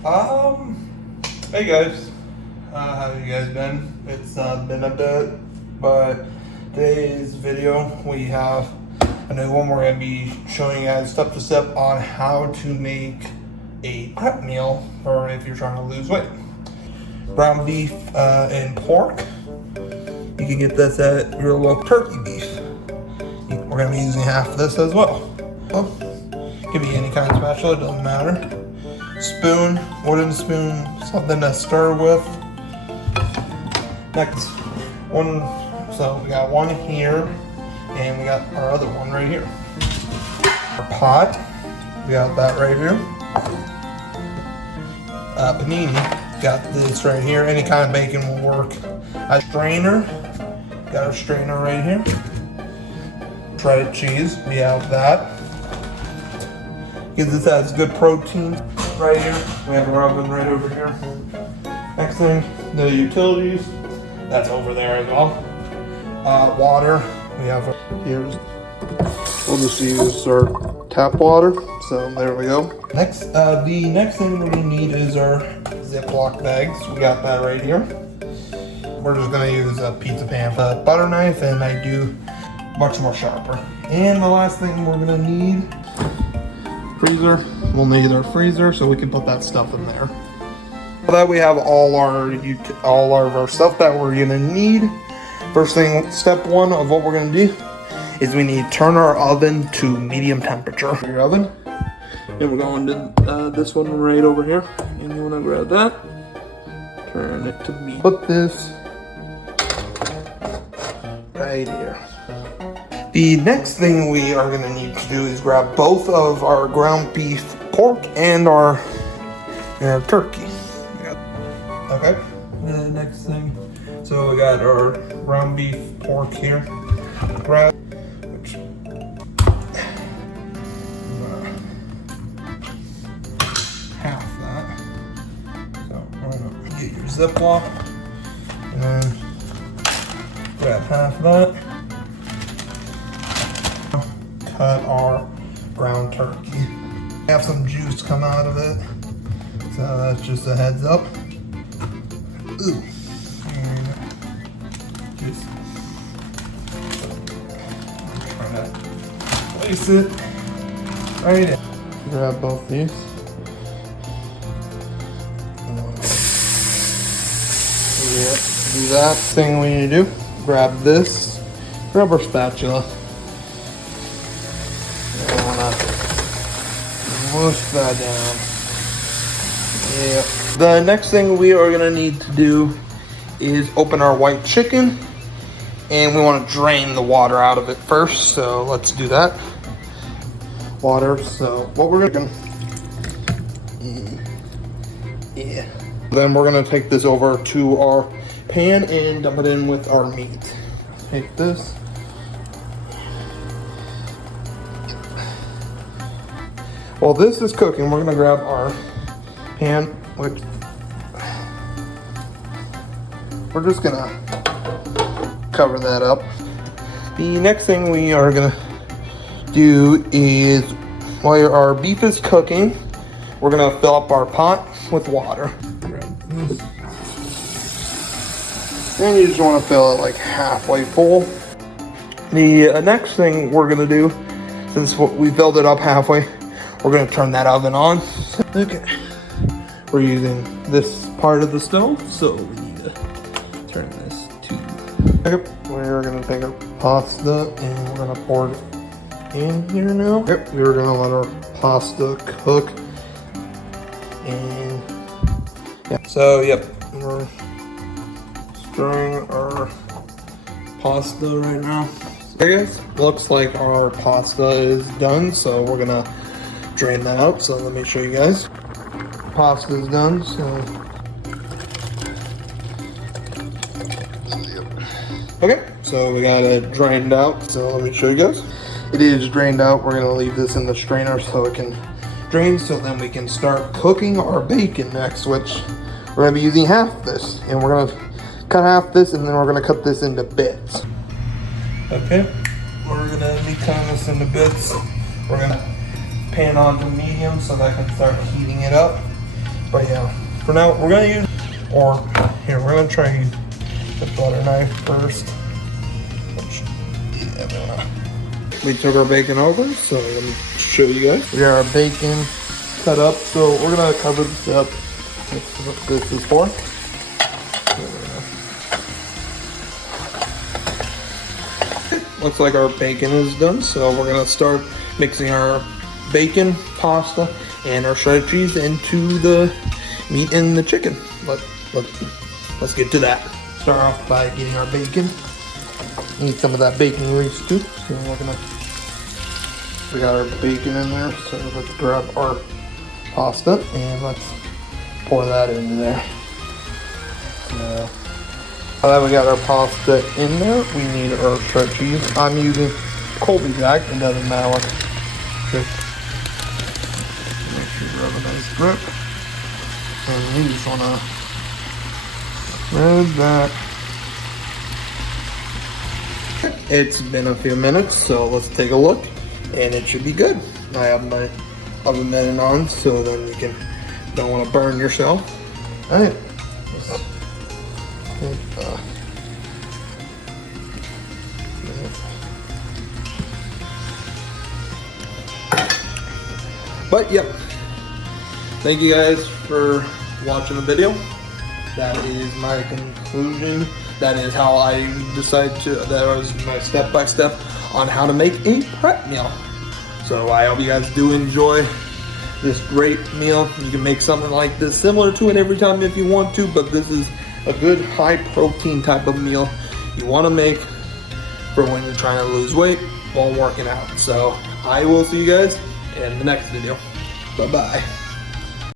Hey guys, how you guys been? It's been a bit, but today's video we have a new one. We're gonna be showing you guys step to step on how to make a prep meal for if you're trying to lose weight. Ground beef and pork. You can get this at your local turkey beef. We're gonna be using half of this as well. Could be any kind of spatula, it doesn't matter. Spoon, wooden spoon, something to stir with. Next one, so we got one here, and we got our other one right here. Our pot, we got that right here. Panini, got this right here. Any kind of bacon will work. A strainer, got our strainer right here. Shredded cheese, we have that. Because this has good protein right here. We have our oven right over here. Next thing, the utilities, that's over there as well. Water, we have here's. We'll just use our tap water. So there we go. Next, the next thing we're gonna need is our Ziploc bags. We got that right here. We're just gonna use a pizza pan, a butter knife, and I do much more sharper. And the last thing we're gonna need, freezer. We'll need our freezer so we can put that stuff in there. For that we have all of our stuff that we're gonna need. First thing, step one of what we're gonna do is we need to turn our oven to medium temperature. Your oven. And we're going to this one right over here. And you wanna grab that. Turn it to medium. Put this right here. The next thing we are going to need to do is grab both of our ground beef pork and our turkey. Okay, the next thing, so we got our ground beef pork here. Grab, half that. So we're going to get your Ziploc and then grab half of that. Cut our ground turkey. Have some juice come out of it, so that's just a heads up. Ooh. And just try to place it right in. Grab both these. Yeah, do that thing we need to do. Grab this. Grab our spatula. Mush that down. Yeah. The next thing we are gonna need to do is open our white chicken, and we want to drain the water out of it first. So let's do that. Water. So what we're gonna yeah. Then we're gonna take this over to our pan and dump it in with our meat. Take this. While this is cooking, we're gonna grab our pan, which we're just gonna cover that up. The next thing we are gonna do is, while our beef is cooking, we're gonna fill up our pot with water. And you just wanna fill it like halfway full. The next thing we're gonna do, since we filled it up halfway, we're gonna turn that oven on. Okay. We're using this part of the stove, so we need to turn this to. Okay. We're gonna take our pasta and we're gonna pour it in here now. Yep. We're gonna let our pasta cook. And yeah. So yep, we're stirring our pasta right now. Okay guys, looks like our pasta is done, so we're gonna drain that out. So let me show you guys. Pasta is done. So okay, so we got it drained out. So let me show you guys. It is drained out. We're gonna leave this in the strainer so it can drain. So then we can start cooking our bacon next, which we're gonna be using half this, and we're gonna cut half this, and then we're gonna cut this into bits. Okay, we're gonna be cutting this into bits. We're gonna pan on to medium so that I can start heating it up. But yeah, for now we're gonna use, or here we're gonna try the butter knife first. We took our bacon over, so let me show you guys. We got our bacon cut up, so we're gonna cover this up. That's what this is for. Looks like our bacon is done, so we're gonna start mixing our bacon, pasta, and our shredded cheese into the meat and the chicken. Let's get to that. Start off by getting our bacon. Need some of that bacon grease too. So we got our bacon in there, so let's grab our pasta and let's pour that into there. So, now that we got our pasta in there, we need our shredded cheese. I'm using Colby Jack, it doesn't matter. Just make sure you grab a nice grip. And you just wanna spread that. It's been a few minutes, so let's take a look, and it should be good. I have my oven mitted on, so then you don't want to burn yourself. All right. But yep, thank you guys for watching the video. That is my conclusion. That is how I decided to, that was my step-by-step on how to make a prep meal. So I hope you guys do enjoy this great meal. You can make something like this similar to it every time if you want to, but this is a good high protein type of meal you want to make for when you're trying to lose weight while working out. So I will see you guys in the next video. Bye-bye.